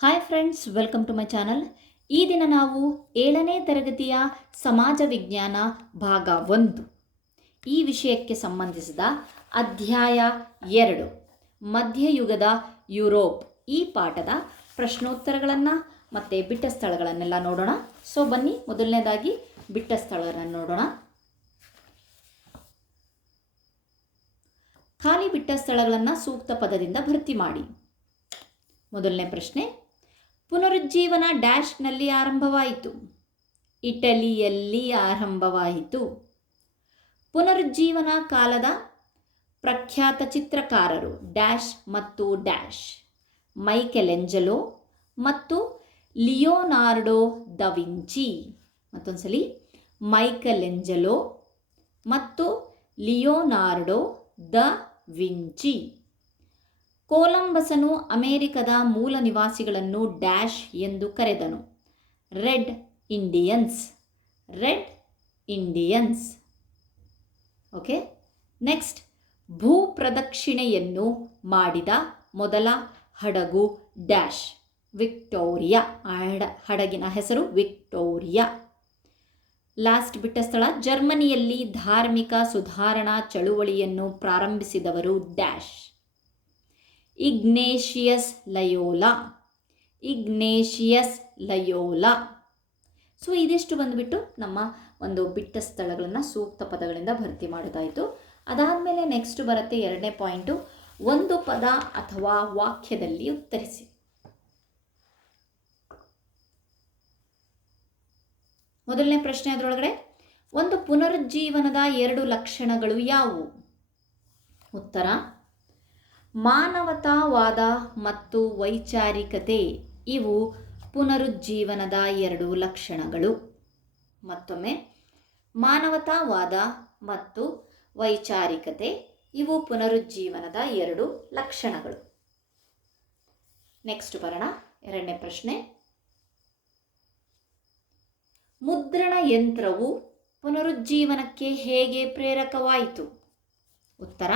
Hi friends, welcome to my channel. ಈ ದಿನ ನಾವು 7ನೇ ತರಗತಿಯ ಸಮಾಜ ವಿಜ್ಞಾನ ಭಾಗ 1 ಈ ವಿಷಯಕ್ಕೆ ಸಂಬಂಧಿಸಿದ ಅಧ್ಯಾಯ 2 ಮಧ್ಯಯುಗದ ಯುರೋಪ್ ಈ ಪಾಠದ ಪ್ರಶ್ನೋತ್ತರಗಳನ್ನು ಮತ್ತು ಬಿಟ್ಟ ಸ್ಥಳಗಳನ್ನೆಲ್ಲ ನೋಡೋಣ. ಸೊ ಬನ್ನಿ, ಮೊದಲನೇದಾಗಿ ಬಿಟ್ಟ ಸ್ಥಳಗಳನ್ನು ನೋಡೋಣ. ಖಾಲಿ ಬಿಟ್ಟ ಸ್ಥಳಗಳನ್ನು ಸೂಕ್ತ ಪದದಿಂದ ಭರ್ತಿ ಮಾಡಿ. ಮೊದಲನೇ ಪ್ರಶ್ನೆ, ಪುನರುಜ್ಜೀವನ ಡ್ಯಾಶ್ನಲ್ಲಿ ಆರಂಭವಾಯಿತು. ಇಟಲಿಯಲ್ಲಿ ಆರಂಭವಾಯಿತು. ಪುನರುಜ್ಜೀವನ ಕಾಲದ ಪ್ರಖ್ಯಾತ ಚಿತ್ರಕಾರರು ಡ್ಯಾಶ್ ಮತ್ತು ಡ್ಯಾಶ್. ಮೈಕೆಲೆಂಜಲೋ ಮತ್ತು ಲಿಯೋನಾರ್ಡೋ ದ ವಿಂಚಿ. ಮತ್ತೊಂದ್ಸಲಿ, ಮೈಕೆಲೆಂಜಲೋ ಮತ್ತು ಲಿಯೋನಾರ್ಡೋ ದ ವಿಂಚಿ. ಕೊಲಂಬಸನು ಅಮೆರಿಕದ ಮೂಲ ನಿವಾಸಿಗಳನ್ನು ಡ್ಯಾಶ್ ಎಂದು ಕರೆದನು. Red Indians. Red Indians. Okay, next, ಭೂ ಪ್ರದಕ್ಷಿಣೆಯನ್ನು ಮಾಡಿದ ಮೊದಲ ಹಡಗು ಡ್ಯಾಶ್. ವಿಕ್ಟೋರಿಯಾ. ಹಡಗಿನ ಹೆಸರು ವಿಕ್ಟೋರಿಯಾ. ಲಾಸ್ಟ್ ಬಿಟ್ಟ ಸ್ಥಳ, ಜರ್ಮನಿಯಲ್ಲಿ ಧಾರ್ಮಿಕ ಸುಧಾರಣಾ ಚಳುವಳಿಯನ್ನು ಪ್ರಾರಂಭಿಸಿದವರು dash. Ignatius Loyola. Ignatius Loyola. So ಇದಿಷ್ಟು ಬಂದುಬಿಟ್ಟು ನಮ್ಮ ಒಂದು ಬಿಟ್ಟ ಸ್ಥಳಗಳನ್ನು ಸೂಕ್ತ ಪದಗಳಿಂದ ಭರ್ತಿ ಮಾಡೋದಾಯಿತು. ಅದಾದಮೇಲೆ ನೆಕ್ಸ್ಟ್ ಬರುತ್ತೆ 2ನೇ ಪಾಯಿಂಟು, ಒಂದು ಪದ ಅಥವಾ ವಾಕ್ಯದಲ್ಲಿ ಉತ್ತರಿಸಿ. ಮೊದಲನೇ ಪ್ರಶ್ನೆ, ಅದರೊಳಗಡೆ ಒಂದು ಪುನರುಜ್ಜೀವನದ 2 ಲಕ್ಷಣಗಳು ಯಾವುವು? ಉತ್ತರ, ಮಾನವತಾವಾದ ಮತ್ತು ವೈಚಾರಿಕತೆ. ಇವು ಪುನರುಜ್ಜೀವನದ 2 ಲಕ್ಷಣಗಳು. ಮತ್ತೊಮ್ಮೆ, ಮಾನವತಾವಾದ ಮತ್ತು ವೈಚಾರಿಕತೆ ಇವು ಪುನರುಜ್ಜೀವನದ 2 ಲಕ್ಷಣಗಳು. ನೆಕ್ಸ್ಟ್ ಬರೋಣ, 2ನೇ ಪ್ರಶ್ನೆ, ಮುದ್ರಣ ಯಂತ್ರವು ಪುನರುಜ್ಜೀವನಕ್ಕೆ ಹೇಗೆ ಪ್ರೇರಕವಾಯಿತು? ಉತ್ತರ,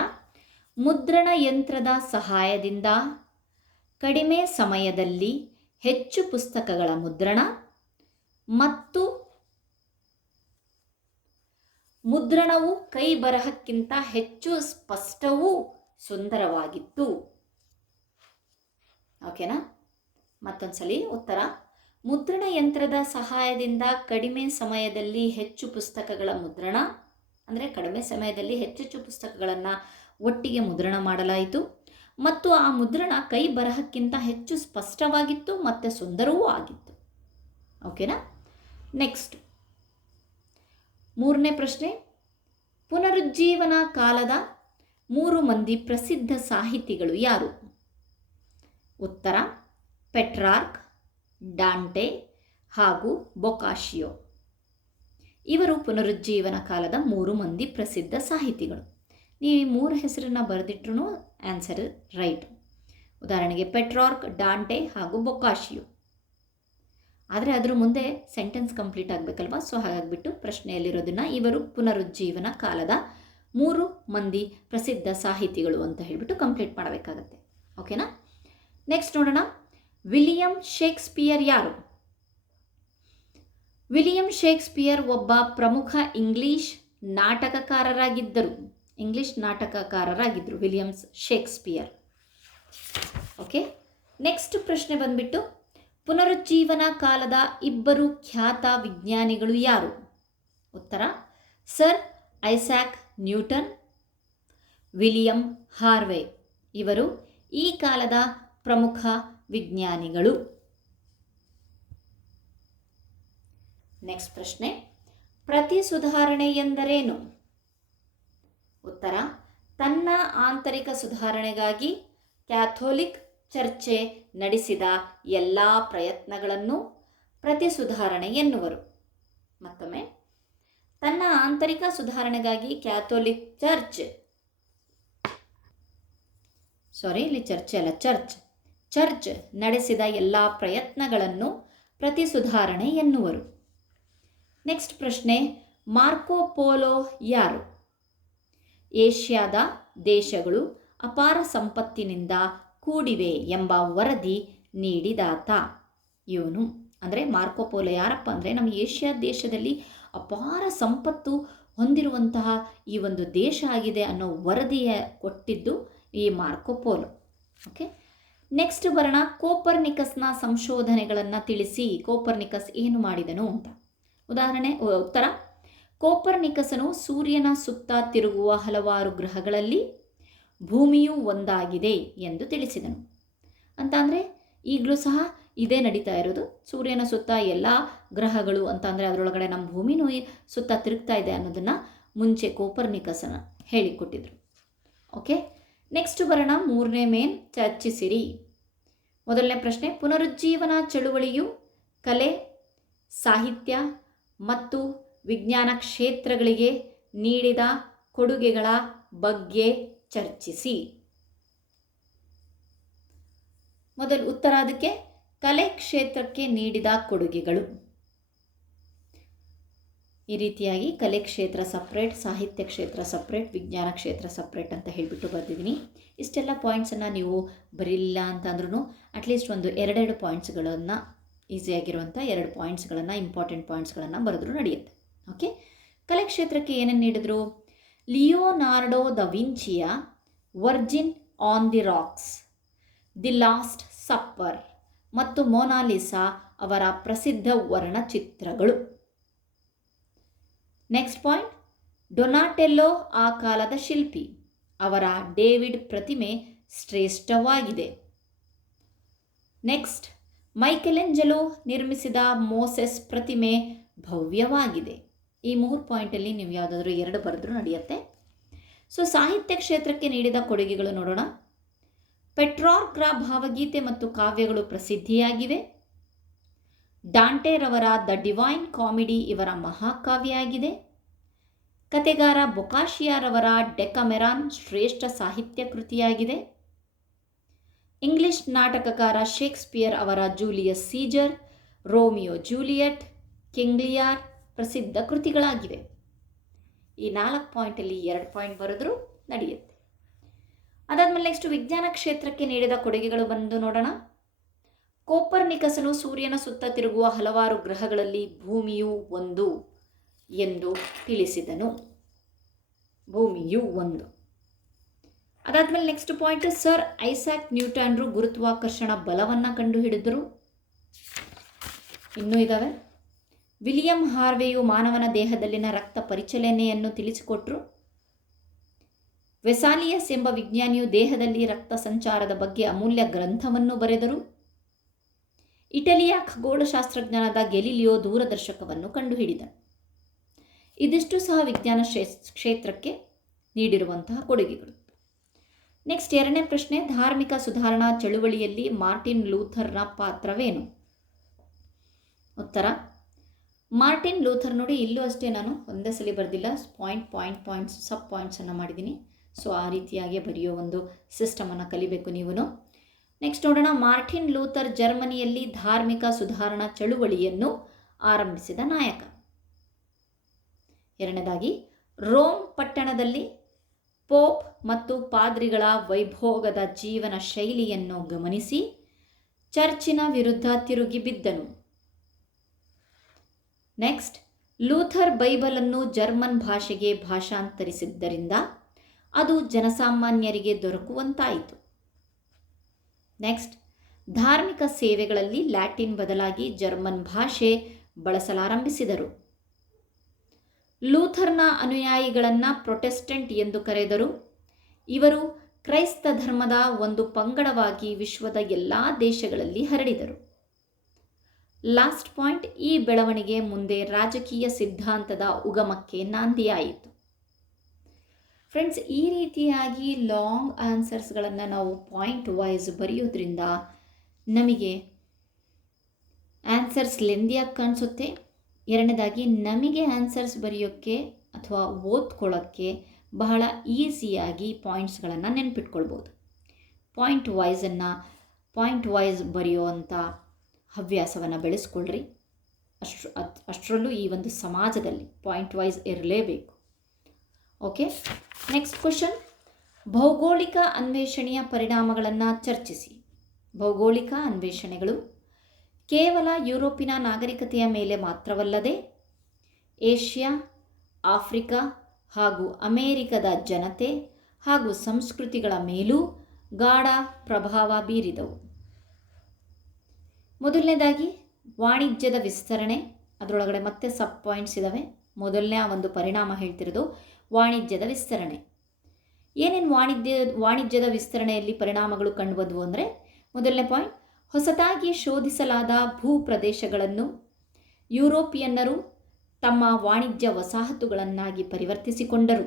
ಮುದ್ರಣ ಯಂತ್ರದ ಸಹಾಯದಿಂದ ಕಡಿಮೆ ಸಮಯದಲ್ಲಿ ಹೆಚ್ಚು ಪುಸ್ತಕಗಳ ಮುದ್ರಣ ಮತ್ತು ಮುದ್ರಣವು ಕೈ ಬರಹಕ್ಕಿಂತ ಹೆಚ್ಚು ಸ್ಪಷ್ಟವೂ ಸುಂದರವಾಗಿತ್ತು. ಓಕೆನಾ? ಮತ್ತೊಂದ್ಸಲಿ ಉತ್ತರ, ಮುದ್ರಣ ಯಂತ್ರದ ಸಹಾಯದಿಂದ ಕಡಿಮೆ ಸಮಯದಲ್ಲಿ ಹೆಚ್ಚು ಪುಸ್ತಕಗಳ ಮುದ್ರಣ, ಅಂದರೆ ಕಡಿಮೆ ಸಮಯದಲ್ಲಿ ಹೆಚ್ಚೆಚ್ಚು ಪುಸ್ತಕಗಳನ್ನು ಒಟ್ಟಿಗೆ ಮುದ್ರಣ ಮಾಡಲಾಯಿತು ಮತ್ತು ಆ ಮುದ್ರಣ ಕೈ ಬರಹಕ್ಕಿಂತ ಹೆಚ್ಚು ಸ್ಪಷ್ಟವಾಗಿತ್ತು ಮತ್ತು ಸುಂದರವೂ ಆಗಿತ್ತು. ಓಕೆನಾ? ನೆಕ್ಸ್ಟ್ 3ನೇ ಪ್ರಶ್ನೆ, ಪುನರುಜ್ಜೀವನ ಕಾಲದ 3 ಮಂದಿ ಪ್ರಸಿದ್ಧ ಸಾಹಿತಿಗಳು ಯಾರು? ಉತ್ತರ, ಪೆಟ್ರಾರ್ಕ್, ಡಾಂಟೆ ಹಾಗೂ ಬೊಕಾಶಿಯೋ. ಇವರು ಪುನರುಜ್ಜೀವನ ಕಾಲದ 3 ಮಂದಿ ಪ್ರಸಿದ್ಧ ಸಾಹಿತಿಗಳು. ನೀವು ಈ 3 ಹೆಸರನ್ನು ಬರೆದಿಟ್ರೂ ಆನ್ಸರ್ ರೈಟ್. ಉದಾಹರಣೆಗೆ ಪೆಟ್ರಾರ್ಕ್, ಡಾಂಟೆ ಹಾಗೂ ಬೊಕಾಶಿಯೋ. ಆದರೆ ಅದರ ಮುಂದೆ ಸೆಂಟೆನ್ಸ್ ಕಂಪ್ಲೀಟ್ ಆಗಬೇಕಲ್ವಾ? ಸೊ ಹಾಗಾಗಿಬಿಟ್ಟು ಪ್ರಶ್ನೆಯಲ್ಲಿರೋದನ್ನು ಇವರು ಪುನರುಜ್ಜೀವನ ಕಾಲದ 3 ಮಂದಿ ಪ್ರಸಿದ್ಧ ಸಾಹಿತಿಗಳು ಅಂತ ಹೇಳಿಬಿಟ್ಟು ಕಂಪ್ಲೀಟ್ ಮಾಡಬೇಕಾಗತ್ತೆ. ಓಕೆನಾ? ನೆಕ್ಸ್ಟ್ ನೋಡೋಣ, ವಿಲಿಯಂ ಶೇಕ್ಸ್ಪಿಯರ್ ಯಾರು? ವಿಲಿಯಂ ಶೇಕ್ಸ್ಪಿಯರ್ ಒಬ್ಬ ಪ್ರಮುಖ ಇಂಗ್ಲಿಷ್ ನಾಟಕಕಾರರಾಗಿದ್ದರು ವಿಲಿಯಂ ಶೇಕ್ಸ್ಪಿಯರ್. ಓಕೆ, ನೆಕ್ಸ್ಟ್ ಪ್ರಶ್ನೆ ಬಂದ್ಬಿಟ್ಟು, ಪುನರುಜ್ಜೀವನ ಕಾಲದ 2 ಖ್ಯಾತ ವಿಜ್ಞಾನಿಗಳು ಯಾರು? ಉತ್ತರ, sir Isaac Newton, William Harvey. ಇವರು ಈ ಕಾಲದ ಪ್ರಮುಖ ವಿಜ್ಞಾನಿಗಳು. ನೆಕ್ಸ್ಟ್ ಪ್ರಶ್ನೆ, ಪ್ರತಿ ಸುಧಾರಣೆ ಎಂದರೇನು? ಉತ್ತರ, ತನ್ನ ಆಂತರಿಕ ಸುಧಾರಣೆಗಾಗಿ ಕ್ಯಾಥೋಲಿಕ್ ಚರ್ಚೆ ನಡೆಸಿದ ಎಲ್ಲ ಪ್ರಯತ್ನಗಳನ್ನು ಪ್ರತಿ ಸುಧಾರಣೆ ಎನ್ನುವರು. ಮತ್ತೊಮ್ಮೆ, ತನ್ನ ಆಂತರಿಕ ಸುಧಾರಣೆಗಾಗಿ ಕ್ಯಾಥೋಲಿಕ್ ಚರ್ಚ್ ನಡೆಸಿದ ಎಲ್ಲ ಪ್ರಯತ್ನಗಳನ್ನು ಪ್ರತಿ ಸುಧಾರಣೆ ಎನ್ನುವರು. ನೆಕ್ಸ್ಟ್ ಪ್ರಶ್ನೆ, ಮಾರ್ಕೋ ಪೋಲೋ ಯಾರು? ಏಷ್ಯಾದ ದೇಶಗಳು ಅಪಾರ ಸಂಪತ್ತಿನಿಂದ ಕೂಡಿವೆ ಎಂಬ ವರದಿ ನೀಡಿದಾತ. ಇವನು ಅಂದರೆ ಮಾರ್ಕೋಪೋಲೋ ಯಾರಪ್ಪ ಅಂದರೆ ನಮ್ಮ ಏಷ್ಯಾ ದೇಶದಲ್ಲಿ ಅಪಾರ ಸಂಪತ್ತು ಹೊಂದಿರುವಂತಹ ಈ ಒಂದು ದೇಶ ಆಗಿದೆ ಅನ್ನೋ ವರದಿಯ ಕೊಟ್ಟಿದ್ದು ಈ ಮಾರ್ಕೋಪೋಲೋ. ಓಕೆ, ನೆಕ್ಸ್ಟ್ ಬರೋಣ. ಕೋಪರ್ನಿಕಸ್ನ ಸಂಶೋಧನೆಗಳನ್ನು ತಿಳಿಸಿ. ಕೋಪರ್ನಿಕಸ್ ಏನು ಮಾಡಿದನು ಅಂತ. ಉತ್ತರ: ಕೋಪರ್ನಿಕಸನು ಸೂರ್ಯನ ಸುತ್ತ ತಿರುಗುವ ಹಲವಾರು ಗ್ರಹಗಳಲ್ಲಿ ಭೂಮಿಯೂ ಒಂದಾಗಿದೆ ಎಂದು ತಿಳಿಸಿದನು. ಅಂತ ಅಂದರೆ ಈಗಲೂ ಸಹ ಇದೇ ನಡೀತಾ ಇರೋದು. ಸೂರ್ಯನ ಸುತ್ತ ಎಲ್ಲ ಗ್ರಹಗಳು ಅಂತ ಅಂದರೆ ಅದರೊಳಗಡೆ ನಮ್ಮ ಭೂಮಿನೂ ಸುತ್ತ ತಿರುಗ್ತಾ ಇದೆ ಅನ್ನೋದನ್ನು ಮುಂಚೆ ಕೋಪರ್ನಿಕಸನ ಹೇಳಿಕೊಟ್ಟಿದ್ರು. ಓಕೆ, ನೆಕ್ಸ್ಟ್ ಬರೋಣ. ಮೂರನೇ ಮೇನ್ ಚರ್ಚಿಸಿರಿ. ಮೊದಲನೇ ಪ್ರಶ್ನೆ: ಪುನರುಜ್ಜೀವನ ಚಳುವಳಿಯು ಕಲೆ, ಸಾಹಿತ್ಯ ಮತ್ತು ವಿಜ್ಞಾನ ಕ್ಷೇತ್ರಗಳಿಗೆ ನೀಡಿದ ಕೊಡುಗೆಗಳ ಬಗ್ಗೆ ಚರ್ಚಿಸಿ. ಉತ್ತರ ಅದಕ್ಕೆ ಕಲೆ ಕ್ಷೇತ್ರಕ್ಕೆ ನೀಡಿದ ಕೊಡುಗೆಗಳು. ಈ ರೀತಿಯಾಗಿ ಕಲೆ ಕ್ಷೇತ್ರ ಸಪ್ರೇಟ್, ಸಾಹಿತ್ಯ ಕ್ಷೇತ್ರ ಸಪ್ರೇಟ್, ವಿಜ್ಞಾನ ಕ್ಷೇತ್ರ ಸಪ್ರೇಟ್ ಅಂತ ಹೇಳಿಬಿಟ್ಟು ಬರ್ತಿದ್ದೀನಿ. ಇಷ್ಟೆಲ್ಲ ಪಾಯಿಂಟ್ಸನ್ನು ನೀವು ಬರೀಲಿಲ್ಲ ಅಂತ ಅಂದ್ರೂ ಅಟ್ಲೀಸ್ಟ್ ಒಂದು ಎರಡೆರಡು ಪಾಯಿಂಟ್ಸ್ಗಳನ್ನು, ಈಸಿಯಾಗಿರುವಂಥ 2 ಪಾಯಿಂಟ್ಸ್ಗಳನ್ನು, ಇಂಪಾರ್ಟೆಂಟ್ ಪಾಯಿಂಟ್ಸ್ಗಳನ್ನು ಬರೆದ್ರೂ ನಡೆಯುತ್ತೆ. ಓಕೆ, ಕಲೆ ಕ್ಷೇತ್ರಕ್ಕೆ ಏನೇನು ನೀಡಿದ್ರು? ಲಿಯೋನಾರ್ಡೋ ದ ವಿಂಚಿಯ virgin on the rocks, the last supper ಮತ್ತು ಮೊನಾಲಿಸಾ ಅವರ ಪ್ರಸಿದ್ಧ ವರ್ಣಚಿತ್ರಗಳು. ನೆಕ್ಸ್ಟ್ ಪಾಯಿಂಟ್: ಡೊನಾಟೆಲ್ಲೋ ಆ ಕಾಲದ ಶಿಲ್ಪಿ, ಅವರ ಡೇವಿಡ್ ಪ್ರತಿಮೆ ಶ್ರೇಷ್ಠವಾಗಿದೆ. ನೆಕ್ಸ್ಟ್: ಮೈಕೆಲೆಂಜಲೋ ನಿರ್ಮಿಸಿದ ಮೋಸೆಸ್ ಪ್ರತಿಮೆ ಭವ್ಯವಾಗಿದೆ. ಈ 3 ಪಾಯಿಂಟಲ್ಲಿ ನೀವು ಯಾವುದಾದ್ರೂ 2 ಬರೆದ್ರೂ ನಡೆಯುತ್ತೆ. ಸೊ ಸಾಹಿತ್ಯ ಕ್ಷೇತ್ರಕ್ಕೆ ನೀಡಿದ ಕೊಡುಗೆಗಳು ನೋಡೋಣ. ಪೆಟ್ರಾರ್ಕ್ರ ಭಾವಗೀತೆ ಮತ್ತು ಕಾವ್ಯಗಳು ಪ್ರಸಿದ್ಧಿಯಾಗಿವೆ. ಡಾಂಟೆರವರ ದ ಡಿವೈನ್ ಕಾಮಿಡಿ ಇವರ ಮಹಾಕಾವ್ಯ ಆಗಿದೆ. ಕತೆಗಾರ ಬೊಕಾಶಿಯಾರವರ ಡೆಕಮೆರಾನ್ ಶ್ರೇಷ್ಠ ಸಾಹಿತ್ಯ ಕೃತಿಯಾಗಿದೆ. ಇಂಗ್ಲಿಷ್ ನಾಟಕಕಾರ ಶೇಕ್ಸ್ಪಿಯರ್ ಅವರ Julius Caesar, Romeo Juliet, King Lear ಪ್ರಸಿದ್ಧ ಕೃತಿಗಳಾಗಿವೆ. ಈ 4 ಪಾಯಿಂಟಲ್ಲಿ 2 ಪಾಯಿಂಟ್ ಬರೆದ್ರೂ ನಡೆಯುತ್ತೆ. ಅದಾದಮೇಲೆ ನೆಕ್ಸ್ಟ್ ವಿಜ್ಞಾನ ಕ್ಷೇತ್ರಕ್ಕೆ ನೀಡಿದ ಕೊಡುಗೆಗಳು ಬಂದು ನೋಡೋಣ. ಕೋಪರ್ನಿಕಸನು ಸೂರ್ಯನ ಸುತ್ತ ತಿರುಗುವ ಹಲವಾರು ಗ್ರಹಗಳಲ್ಲಿ ಭೂಮಿಯೂ ಒಂದು ಎಂದು ತಿಳಿಸಿದನು. ಭೂಮಿಯೂ ಒಂದು. ಅದಾದಮೇಲೆ ನೆಕ್ಸ್ಟ್ ಪಾಯಿಂಟ್: ಸರ್ ಐಸಾಕ್ ನ್ಯೂಟನ್ರು ಗುರುತ್ವಾಕರ್ಷಣ ಬಲವನ್ನು ಕಂಡುಹಿಡಿದರು. ಇನ್ನೂ ಇದ್ದಾವೆ. ವಿಲಿಯಂ ಹಾರ್ವೆಯು ಮಾನವನ ದೇಹದಲ್ಲಿನ ರಕ್ತ ಪರಿಚಲನೆಯನ್ನು ತಿಳಿಸಿಕೊಟ್ರು. ವೆಸಾಲಿಯಸ್ ಎಂಬ ವಿಜ್ಞಾನಿಯು ದೇಹದಲ್ಲಿ ರಕ್ತ ಸಂಚಾರದ ಬಗ್ಗೆ ಅಮೂಲ್ಯ ಗ್ರಂಥವನ್ನು ಬರೆದರು. ಇಟಲಿಯ ಖಗೋಳಶಾಸ್ತ್ರಜ್ಞನಾದ ಗೆಲಿಲಿಯೋ ದೂರದರ್ಶಕವನ್ನು ಕಂಡುಹಿಡಿದನು. ಇದಿಷ್ಟು ಸಹ ವಿಜ್ಞಾನ ಕ್ಷೇತ್ರಕ್ಕೆ ನೀಡಿರುವಂತಹ ಕೊಡುಗೆಗಳು. ನೆಕ್ಸ್ಟ್ 2ನೇ ಪ್ರಶ್ನೆ: ಧಾರ್ಮಿಕ ಸುಧಾರಣಾ ಚಳುವಳಿಯಲ್ಲಿ ಮಾರ್ಟಿನ್ ಲೂಥರ್ನ ಪಾತ್ರವೇನು? ಉತ್ತರ: ಮಾರ್ಟಿನ್ ಲೂಥರ್ ನೋಡಿ, ಇಲ್ಲೂ ಅಷ್ಟೇ ನಾನು ಒಂದೇ ಸಲ ಬರೆದಿಲ್ಲ, ಪಾಯಿಂಟ್ಸ್ ಸಬ್ ಪಾಯಿಂಟ್ಸನ್ನು ಮಾಡಿದ್ದೀನಿ. ಸೊ ಆ ರೀತಿಯಾಗಿ ಬರೆಯೋ ಒಂದು ಸಿಸ್ಟಮನ್ನು ಕಲಿಬೇಕು ನೀವು. ನೆಕ್ಸ್ಟ್ ನೋಡೋಣ. ಮಾರ್ಟಿನ್ ಲೂಥರ್ ಜರ್ಮನಿಯಲ್ಲಿ ಧಾರ್ಮಿಕ ಸುಧಾರಣಾ ಚಳುವಳಿಯನ್ನು ಆರಂಭಿಸಿದ ನಾಯಕ. 2ನೇದಾಗಿ, ರೋಮ್ ಪಟ್ಟಣದಲ್ಲಿ ಪೋಪ್ ಮತ್ತು ಪಾದ್ರಿಗಳ ವೈಭೋಗದ ಜೀವನ ಶೈಲಿಯನ್ನು ಗಮನಿಸಿ ಚರ್ಚಿನ ವಿರುದ್ಧ ತಿರುಗಿ ಬಿದ್ದನು. ನೆಕ್ಸ್ಟ್, ಲೂಥರ್ ಬೈಬಲನ್ನು ಜರ್ಮನ್ ಭಾಷೆಗೆ ಭಾಷಾಂತರಿಸಿದ್ದರಿಂದ ಅದು ಜನಸಾಮಾನ್ಯರಿಗೆ ದೊರಕುವಂತಾಯಿತು. ನೆಕ್ಸ್ಟ್, ಧಾರ್ಮಿಕ ಸೇವೆಗಳಲ್ಲಿ ಲ್ಯಾಟಿನ್ ಬದಲಾಗಿ ಜರ್ಮನ್ ಭಾಷೆ ಬಳಸಲಾರಂಭಿಸಿದರು. ಲೂಥರ್ನ ಅನುಯಾಯಿಗಳನ್ನು ಪ್ರೊಟೆಸ್ಟೆಂಟ್ ಎಂದು ಕರೆದರು. ಇವರು ಕ್ರೈಸ್ತ ಧರ್ಮದ ಒಂದು ಪಂಗಡವಾಗಿ ವಿಶ್ವದ ಎಲ್ಲ ದೇಶಗಳಲ್ಲಿ ಹರಡಿದರು. ಲಾಸ್ಟ್ ಪಾಯಿಂಟ್: ಈ ಬೆಳವಣಿಗೆ ಮುಂದೆ ರಾಜಕೀಯ ಸಿದ್ಧಾಂತದ ಉಗಮಕ್ಕೆ ನಾಂದಿಯಾಯಿತು. ಫ್ರೆಂಡ್ಸ್, ಈ ರೀತಿಯಾಗಿ ಲಾಂಗ್ ಆನ್ಸರ್ಸ್ಗಳನ್ನು ನಾವು ಪಾಯಿಂಟ್ ವೈಸ್ ಬರೆಯೋದ್ರಿಂದ ನಮಗೆ ಆನ್ಸರ್ಸ್ ಲೆಂದಿಯಾಗಿ ಕಾಣಿಸುತ್ತೆ. 2ನೇದಾಗಿ, ನಮಗೆ ಆನ್ಸರ್ಸ್ ಬರೆಯೋಕ್ಕೆ ಅಥವಾ ಓದ್ಕೊಳ್ಳೋಕ್ಕೆ ಬಹಳ ಈಸಿಯಾಗಿ ಪಾಯಿಂಟ್ಸ್ಗಳನ್ನು ನೆನ್ಪಿಟ್ಕೊಳ್ಬೋದು. ಪಾಯಿಂಟ್ ವೈಸ್ ಬರೆಯುವಂಥ ಹವ್ಯಾಸವನ್ನು ಬೆಳೆಸ್ಕೊಳ್ರಿ. ಅಷ್ಟರಲ್ಲೂ ಈ ಒಂದು ಸಮಾಜದಲ್ಲಿ ಪಾಯಿಂಟ್ ವೈಸ್ ಇರಲೇಬೇಕು. ಓಕೆ, ನೆಕ್ಸ್ಟ್ ಕ್ವಶನ್: ಭೌಗೋಳಿಕ ಅನ್ವೇಷಣೆಯ ಪರಿಣಾಮಗಳನ್ನು ಚರ್ಚಿಸಿ. ಭೌಗೋಳಿಕ ಅನ್ವೇಷಣೆಗಳು ಕೇವಲ ಯುರೋಪಿನ ನಾಗರಿಕತೆಯ ಮೇಲೆ ಮಾತ್ರವಲ್ಲದೆ ಏಷ್ಯಾ, ಆಫ್ರಿಕಾ ಹಾಗೂ ಅಮೇರಿಕದ ಜನತೆ ಹಾಗೂ ಸಂಸ್ಕೃತಿಗಳ ಮೇಲೂ ಗಾಢ ಪ್ರಭಾವ ಬೀರಿದವು. ಮೊದಲನೇದಾಗಿ ವಾಣಿಜ್ಯದ ವಿಸ್ತರಣೆ. ಅದರೊಳಗಡೆ ಮತ್ತೆ ಸಬ್ ಪಾಯಿಂಟ್ಸ್ ಇದ್ದಾವೆ. ಮೊದಲನೇ ಒಂದು ಪರಿಣಾಮ ಹೇಳ್ತಿರೋದು ವಾಣಿಜ್ಯದ ವಿಸ್ತರಣೆ. ಏನೇನು ವಾಣಿಜ್ಯದ ವಿಸ್ತರಣೆಯಲ್ಲಿ ಪರಿಣಾಮಗಳು ಕಂಡುಬಂದವು ಅಂದರೆ, ಮೊದಲನೇ ಪಾಯಿಂಟ್, ಹೊಸದಾಗಿ ಶೋಧಿಸಲಾದ ಭೂ ಪ್ರದೇಶಗಳನ್ನು ಯುರೋಪಿಯನ್ನರು ತಮ್ಮ ವಾಣಿಜ್ಯ ವಸಾಹತುಗಳನ್ನಾಗಿ ಪರಿವರ್ತಿಸಿಕೊಂಡರು.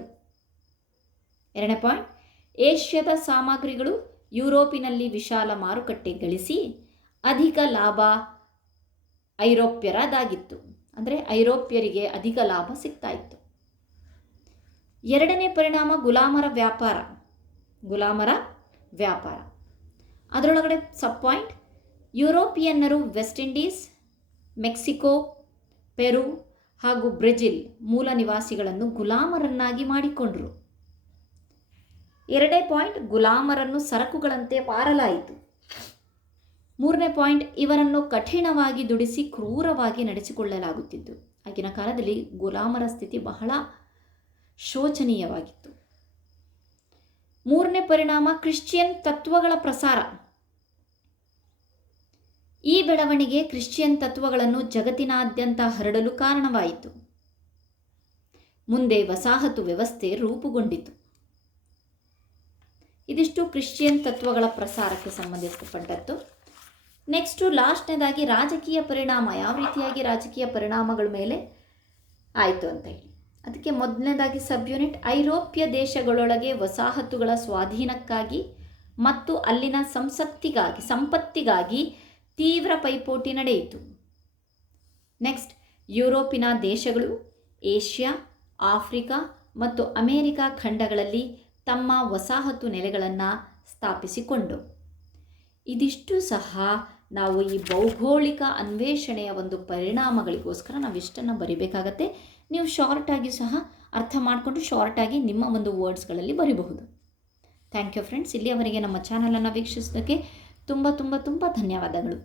ಎರಡನೇ ಪಾಯಿಂಟ್, ಏಷ್ಯಾದ ಸಾಮಗ್ರಿಗಳು ಯುರೋಪಿನಲ್ಲಿ ವಿಶಾಲ ಮಾರುಕಟ್ಟೆ ಗಳಿಸಿ ಅಧಿಕ ಲಾಭ ಐರೋಪ್ಯರದಾಗಿತ್ತು. ಅಂದರೆ ಐರೋಪ್ಯರಿಗೆ ಅಧಿಕ ಲಾಭ ಸಿಗ್ತಾ ಇತ್ತು. ಎರಡನೇ ಪರಿಣಾಮ ಗುಲಾಮರ ವ್ಯಾಪಾರ. ಅದರೊಳಗಡೆ ಸಬ್ ಪಾಯಿಂಟ್, ಯುರೋಪಿಯನ್ನರು ವೆಸ್ಟ್ ಇಂಡೀಸ್, ಮೆಕ್ಸಿಕೋ, ಪೆರು ಹಾಗೂ ಬ್ರೆಜಿಲ್ ಮೂಲ ನಿವಾಸಿಗಳನ್ನು ಗುಲಾಮರನ್ನಾಗಿ ಮಾಡಿಕೊಂಡರು. ಎರಡನೇ ಪಾಯಿಂಟ್, ಗುಲಾಮರನ್ನು ಸರಕುಗಳಂತೆ ಮಾರಲಾಯಿತು. ಮೂರನೇ ಪಾಯಿಂಟ್, ಇವರನ್ನು ಕಠಿಣವಾಗಿ ದುಡಿಸಿ ಕ್ರೂರವಾಗಿ ನಡೆಸಿಕೊಳ್ಳಲಾಗುತ್ತಿತ್ತು. ಆಗಿನ ಕಾಲದಲ್ಲಿ ಗುಲಾಮರ ಸ್ಥಿತಿ ಬಹಳ ಶೋಚನೀಯವಾಗಿತ್ತು. ಮೂರನೇ ಪರಿಣಾಮ, ಕ್ರಿಶ್ಚಿಯನ್ ತತ್ವಗಳ ಪ್ರಸಾರ. ಈ ಬೆಳವಣಿಗೆ ಕ್ರಿಶ್ಚಿಯನ್ ತತ್ವಗಳನ್ನು ಜಗತ್ತಿನಾದ್ಯಂತ ಹರಡಲು ಕಾರಣವಾಯಿತು. ಮುಂದೆ ವಸಾಹತು ವ್ಯವಸ್ಥೆ ರೂಪುಗೊಂಡಿತು. ಇದಿಷ್ಟು ಕ್ರಿಶ್ಚಿಯನ್ ತತ್ವಗಳ ಪ್ರಸಾರಕ್ಕೆ ಸಂಬಂಧಿಸಿಪಟ್ಟದ್ದು. ನೆಕ್ಸ್ಟು ಲಾಸ್ಟ್ನೇದಾಗಿ ರಾಜಕೀಯ ಪರಿಣಾಮ, ಯಾವ ರೀತಿಯಾಗಿ ರಾಜಕೀಯ ಪರಿಣಾಮಗಳ ಮೇಲೆ ಆಯಿತು ಅಂತ ಹೇಳಿ. ಅದಕ್ಕೆ ಮೊದಲನೇದಾಗಿ ಸಬ್ ಯೂನಿಟ್, ಐರೋಪ್ಯ ದೇಶಗಳೊಳಗೆ ವಸಾಹತುಗಳ ಸ್ವಾಧೀನಕ್ಕಾಗಿ ಮತ್ತು ಅಲ್ಲಿನ ಸಂಪತ್ತಿಗಾಗಿ ತೀವ್ರ ಪೈಪೋಟಿ ನಡೆಯಿತು. ನೆಕ್ಸ್ಟ್, ಯುರೋಪಿನ ದೇಶಗಳು ಏಷ್ಯಾ, ಆಫ್ರಿಕಾ ಮತ್ತು ಅಮೇರಿಕಾ ಖಂಡಗಳಲ್ಲಿ ತಮ್ಮ ವಸಾಹತು ನೆಲೆಗಳನ್ನು ಸ್ಥಾಪಿಸಿಕೊಂಡು. ಇದಿಷ್ಟು ಸಹ ನಾವು ಈ ಭೌಗೋಳಿಕ ಅನ್ವೇಷಣೆಯ ಒಂದು ಪರಿಣಾಮಗಳಿಗೋಸ್ಕರ ನಾವಿಷ್ಟನ್ನು ಬರಿಬೇಕಾಗತ್ತೆ. ನೀವು ಶಾರ್ಟಾಗಿ ಸಹ ಅರ್ಥ ಮಾಡಿಕೊಂಡು ಶಾರ್ಟಾಗಿ ನಿಮ್ಮ ಒಂದು ವರ್ಡ್ಸ್ಗಳಲ್ಲಿ ಬರಿಬಹುದು. Thank you friends. ಇಲ್ಲಿಯವರೆಗೆ ನಮ್ಮ ಚಾನಲನ್ನು ವೀಕ್ಷಿಸೋದಕ್ಕೆ ತುಂಬ ತುಂಬ ತುಂಬ ಧನ್ಯವಾದಗಳು.